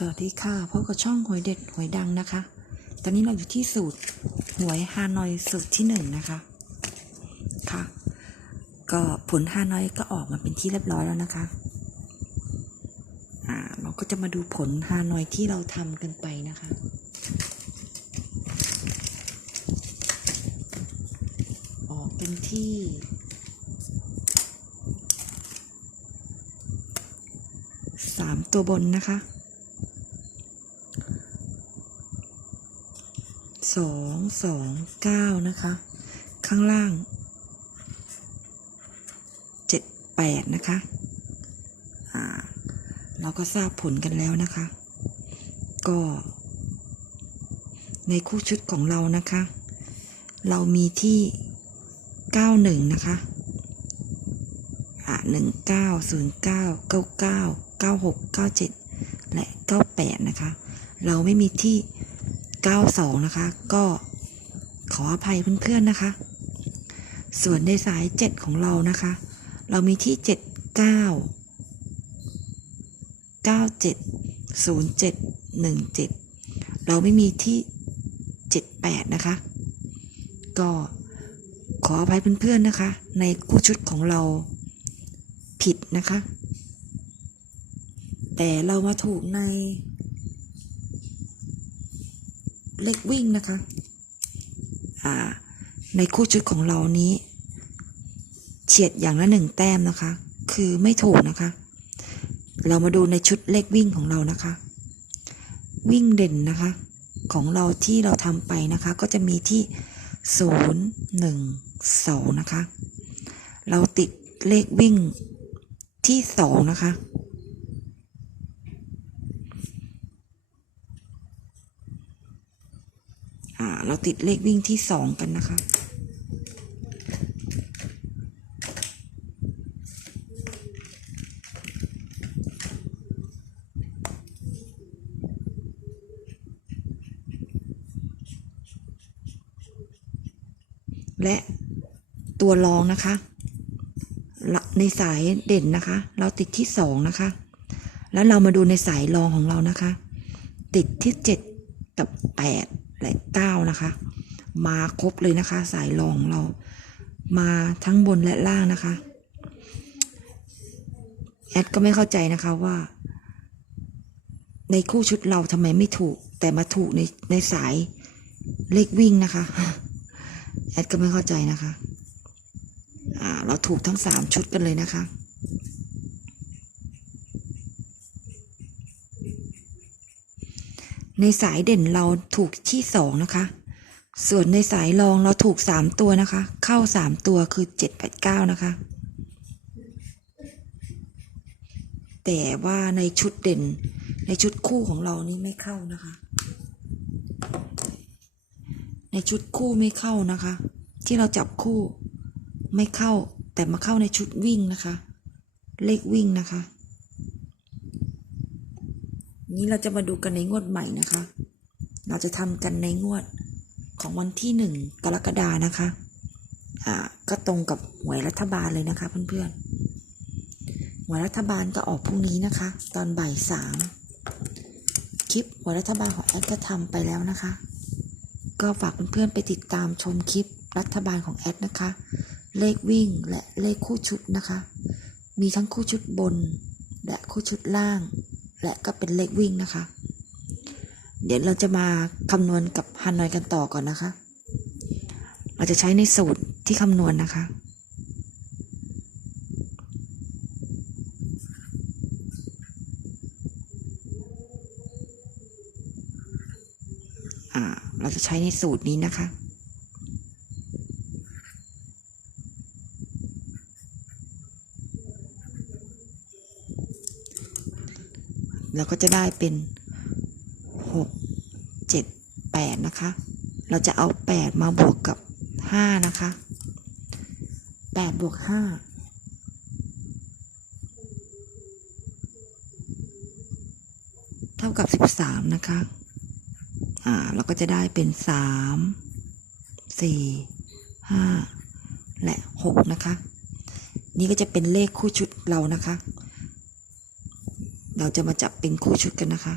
สวัสดีค่ะพบกับช่องหวยเด็ดหวยดังนะคะ ตอนนี้เราอยู่ที่สูตรหวยฮานอยสูตรที่หนึ่งนะคะค่ะ ก็ผลฮานอยก็ออกมาเป็นที่เรียบร้อยแล้วนะคะอ่าเราก็จะมาดูผลฮานอยที่เราทำกันไปนะคะออกเป็นที่สามตัวบนนะคะ สองสองเก้านะคะ ข้างล่างเจ็ดแปดนะคะอ่าเราก็ทราบผลกันแล้วนะคะ ก็ ในคู่ชุดของเรานะคะ เรามีที่เก้าหนึ่งนะคะอ่าหนึ่งเก้าศูนย์เก้าเก้าเก้าเก้าหกเก้าเจ็ดและเก้าแปดนะคะ เราไม่มีที่ เก้าสองนะคะ ก็ขออภัยเพื่อนๆนะคะ ส่วนในสายเจ็ดของเรานะคะ เรามีที่เจ็ดเก้าเราไม่มีที่เจ็ดแปดนะคะ ก็ขออภัยเพื่อนๆนะคะ ในคู่ชุดของเราผิดนะคะ แต่เรามาถูกใน เลขวิ่งนะคะในคู่ชุดของเรานี้ เฉียดอย่างละหนึ่งแต้มนะคะ คือไม่ถูกนะคะ เรามาดูในชุดเลขวิ่งของเรานะคะ วิ่งเด่นนะคะ ของเราที่เราทำไปนะคะ ก็จะมีที่ศูนย์หนึ่งสองนะคะ เราติดเลขวิ่งที่สองนะคะ อ่า เรา ติดเลขวิ่งที่สองกันนะคะ และตัวรองนะคะละในสายเด่นนะคะ เราติดที่สองนะคะ แล้วเรามาดูในสายรองของเรานะคะ ติดที่เจ็ดกับแปด และเก้านะคะ มาครบเลยนะคะ สายรองเรา มาทั้งบนและล่างนะคะ แอดก็ไม่เข้าใจนะคะว่า ในคู่ชุดเราทำไมไม่ถูก แต่มาถูกในในสายเลขวิ่งนะคะ แอดก็ไม่เข้าใจนะคะ อ่า เราถูกทั้งสามชุดกันเลยนะคะ ในสายเด่นเราถูกที่สองนะคะ ส่วนในสายรองเราถูกสามตัวนะคะ เข้าสามตัวคือเจ็ดแปดเก้านะคะ แต่ว่าในชุดเด่นในชุดคู่ของเรานี่ไม่เข้านะคะ ในชุดคู่ไม่เข้านะคะ ที่เราจับคู่ไม่เข้าแต่มาเข้าในชุดวิ่งนะคะ เลขวิ่งนะคะ นี้เราจะมาดูกันในงวดใหม่นะคะ เราจะทำกันในงวดของวันที่หนึ่งกรกฎานะคะ อ่า ก็ตรงกับหวยรัฐบาลเลยนะคะเพื่อนๆ หวยรัฐบาลก็ออกพรุ่งนี้นะคะ ตอนบ่ายสามคลิปหวยรัฐบาลของแอดก็ทำไปแล้วนะคะ ก็ฝากเพื่อนๆไปติดตามชมคลิปรัฐบาลของแอดนะคะ เลขวิ่งและเลขคู่ชุดนะคะ มีทั้งคู่ชุดบน และคู่ชุดล่าง และก็เป็นเลขวิ่งนะคะ เดี๋ยวเราจะมาคำนวณกับฮานอยกันต่อก่อนนะคะ เราจะใช้ในสูตรที่คำนวณนะคะเราจะใช้ในสูตรนี้นะคะ เราก็จะได้เป็นหกเจ็ดแปดนะคะ เราจะเอาแปดมาบวกกับห้านะคะแปดบวกห้าเท่ากับสิบสามนะคะ อ่า เราก็จะได้เป็นสามสี่ห้าและหกนะคะ นี่ก็จะเป็นเลขคู่ชุดเรานะคะ เราจะมาจับเป็นคู่ชุดกันนะคะ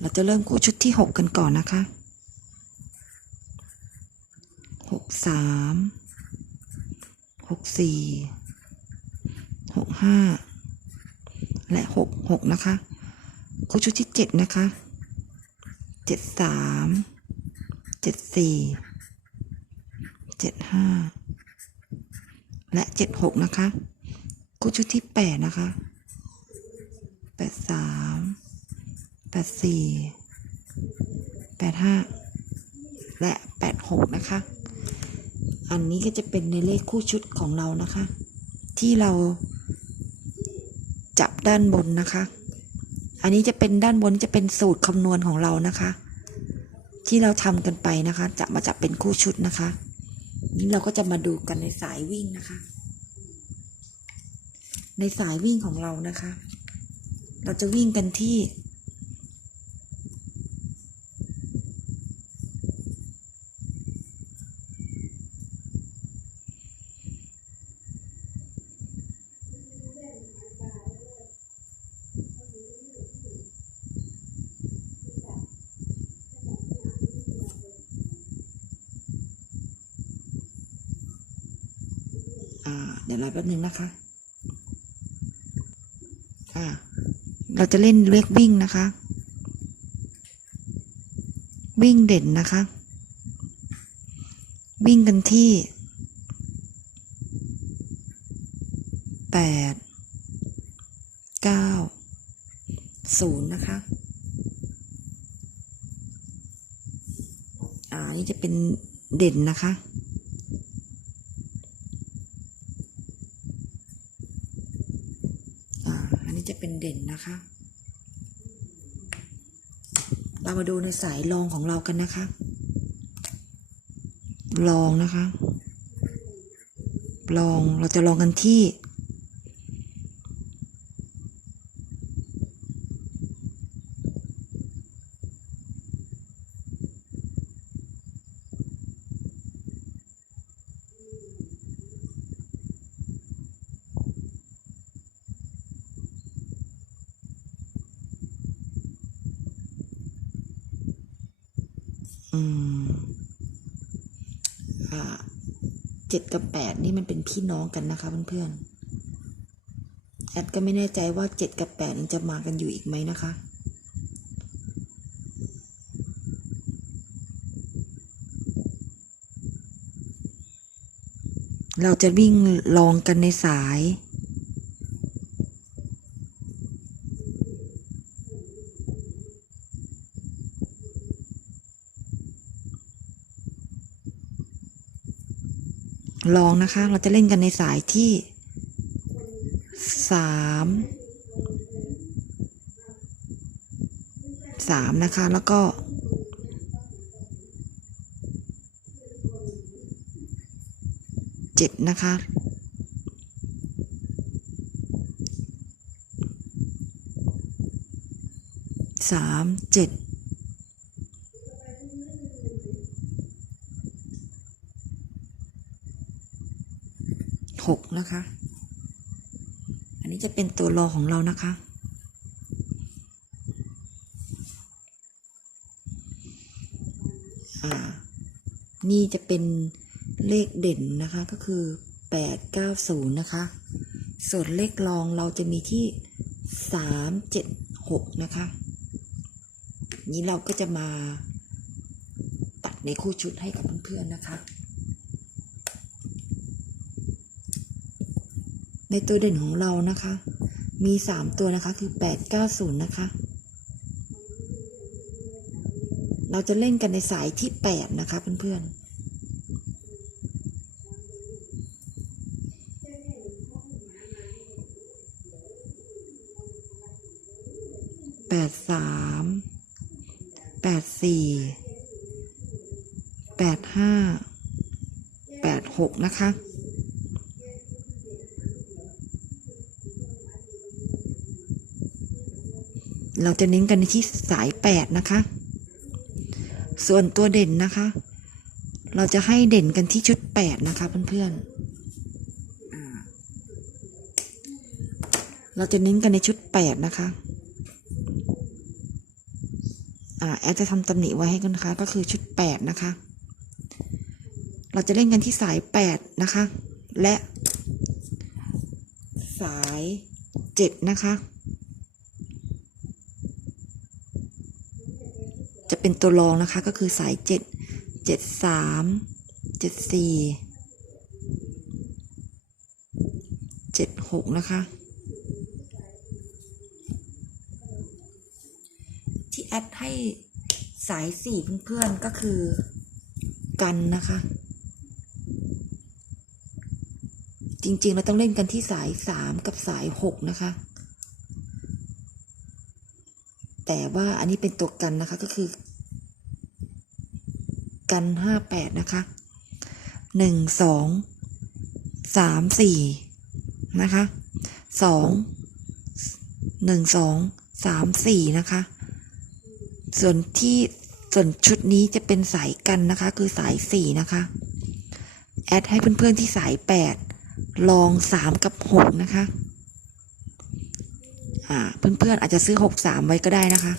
เราจะเริ่มคู่ชุดที่ 6 กันก่อนนะคะ 6 3 6 4 6 5 และ 6 6 นะคะ คู่ชุดที่ 7 นะคะ เจ็ดสามเจ็ดสี่เจ็ดห้าและเจ็ดหกนะคะคู่ชุดที่แปดนะคะแปดสามแปดสี่แปดห้าและแปดหกนะคะ อันนี้ก็จะเป็นในเลขคู่ชุดของเรานะคะ ที่เราจับด้านบนนะคะ อันนี้จะเป็นด้านบนจะเป็นสูตรคำนวณของเรานะคะ ที่เราทำกันไปนะคะ จะมาจับเป็นคู่ชุดนะคะ นี้เราก็จะมาดูกันในสายวิ่งนะคะ ในสายวิ่งของเรานะคะ เราจะวิ่งกันที่ เดี๋ยวรอแป๊บนึงนะคะอ่าเราจะเล่นเลขวิ่งนะคะ วิ่งเด่นนะคะ วิ่งกันที่แปดเก้าศูนย์นะคะ อ่า นี่จะเป็นเด่นนะคะ อ่า อันนี้จะเป็นเด่นนะคะ เรามาดูในสายรองของเรากันนะคะลองนะคะ ลองเราจะลองกันที่ เจ็ดกับแปดนี่มันเป็นพี่น้องกันนะคะเพื่อนๆแอดก็ไม่แน่ใจว่าเจ็ดกับแปดมันจะมากันอยู่อีกไหมนะคะเราจะวิ่งลองกันในสาย นะคะ เราจะเล่นกันในสายที่สามสามนะคะ แล้วก็เจ็ดนะคะสามเจ็ด หก นะคะ อันนี้จะเป็นตัวรอของเรานะคะอ่านี่จะเป็นเลขเด่นนะคะก็คือแปดเก้าศูนย์นะคะ ส่วนเลขรองเราจะมีที่สามเจ็ดหกนะคะ นี้เราก็จะมาตัดในคู่ชุดให้กับเพื่อนๆนะคะ ในตัวเด่นของเรานะคะ มีสามตัวนะคะคือแปดเก้าศูนย์นะคะ เราจะเล่นกันในสายที่แปดนะคะเพื่อนๆแปดสามแปดสี่แปดห้าแปดหกนะคะ เราจะเน้นกันในที่สายแปดนะคะ ส่วนตัวเด่นนะคะ เราจะให้เด่นกันที่ชุดแปดนะคะเพื่อนๆ เราจะเน้นกันในชุดแปดนะคะอาแอดจะทำตำหนิไว้ให้กันนะคะก็คือชุดแปดนะคะ เราจะเล่นกันที่สายแปดนะคะ และสายเจ็ดนะคะ จะ เป็นตัวรองนะคะก็คือสายเจ็ดเจ็ดสามเจ็ดสี่เจ็ดหกนะคะ ที่แอดให้สายสี่เพื่อนๆ ก็คือกันนะคะ จริงๆ เราต้องเล่นกันที่สายสามกับสายหกนะคะแต่ว่าอันนี้เป็นตัวกันนะคะก็คือ กันห้าแปดนะคะหนึ่งสองสามสี่นะคะสองหนึ่งสองสามสี่นะคะ ส่วนที่ส่วนชุดนี้จะเป็นสายกันนะคะ คือสายสี่นะคะ แอดให้เพื่อนๆที่สายแปดลองสามกับหกนะคะ อ่า เพื่อนๆอาจจะซื้อหกสามไว้ก็ได้นะคะ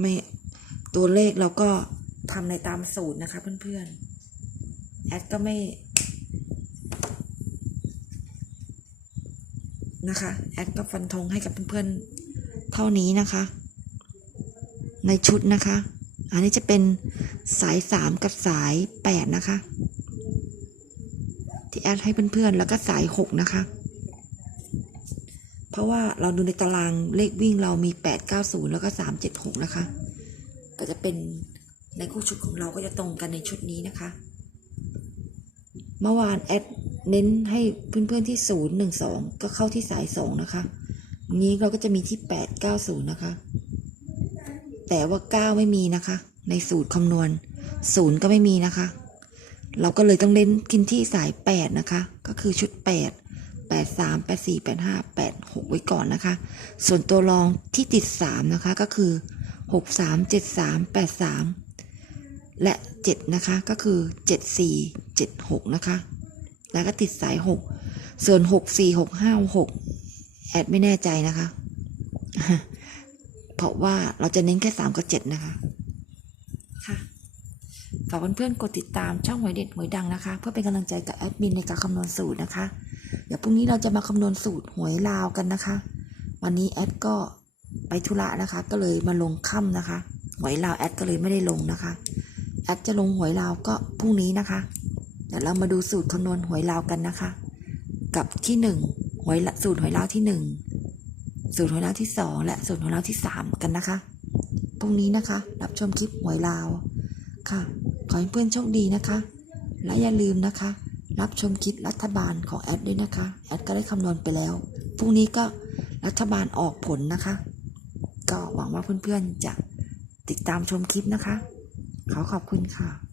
ไม่ตัวเลขเราก็ทำในตามสูตรนะคะเพื่อนๆ แอดก็ไม่นะคะ แอดก็ฟันธงให้กับเพื่อนๆ เท่านี้นะคะ ในชุดนะคะ อันนี้จะเป็นสายสามกับสายแปดนะคะ ที่แอดให้เพื่อนๆ แล้วก็สายหกนะคะ เพราะว่าเราดูในตารางเลขวิ่งเรามีแปดเก้าศูนย์แล้วก็สามเจ็ดหกนะคะ ก็จะเป็นในคู่ชุดของเราก็จะตรงกันในชุดนี้นะคะ เมื่อวานแอดเน้นให้เพื่อนๆที่ศูนย์หนึ่งสองก็เข้าที่สายสองนะคะ นี้เราก็จะมีที่แปดเก้าศูนย์นะคะ แต่ว่าเก้าไม่มีนะคะ ในสูตรคำนวณศูนย์ก็ไม่มีนะคะ เราก็เลยต้องเล่นกินที่สายแปดนะคะ ก็คือชุดแปดแปดสามแปดสี่แปดห้าแปดหกไว้ก่อนนะคะ ส่วนตัวรองที่ติดสามนะคะก็คือหกสามเจ็ดสามแปดสามและเจ็ดนะคะก็คือเจ็ดสี่เจ็ดหกนะคะ แล้วก็ติดสายหกส่วนหกสี่หกห้าหกแอดไม่แน่ใจนะคะ เพราะว่าเราจะเน้นแค่สามกับเจ็ดนะคะ ค่ะฝากเพื่อนๆกดติดตามช่องหวยเด็ดหวยดังนะคะ เพื่อเป็นกำลังใจกับแอดมินในการคำนวณสูตรนะคะ เดี๋ยวพรุ่งนี้เราจะมาคำนวณสูตรหวยลาวกันนะคะ วันนี้แอดก็ไปธุระนะคะ ก็เลยมาลงค่ำนะคะ หวยลาวแอดก็เลยไม่ได้ลงนะคะ แอดจะลงหวยลาวก็พรุ่งนี้นะคะ เดี๋ยวเรามาดูสูตรคำนวณหวยลาวกันนะคะ กับที่หนึ่งหวยสูตรหวยลาวที่หนึ่งสูตรหวยลาวที่สองและสูตรหวยลาวที่สามกันนะคะพรุ่งนี้นะคะ รับชมคลิปหวยลาวค่ะ ขอให้เพื่อนโชคดีนะคะ และอย่าลืมนะคะ รับชมคลิปรัฐบาลของแอดด้วยนะคะ แอดก็ได้คำนวณไปแล้ว พรุ่งนี้ก็รัฐบาลออกผลนะคะ ก็หวังว่าเพื่อนๆจะติดตามชมคลิปนะคะ ขอขอบคุณค่ะ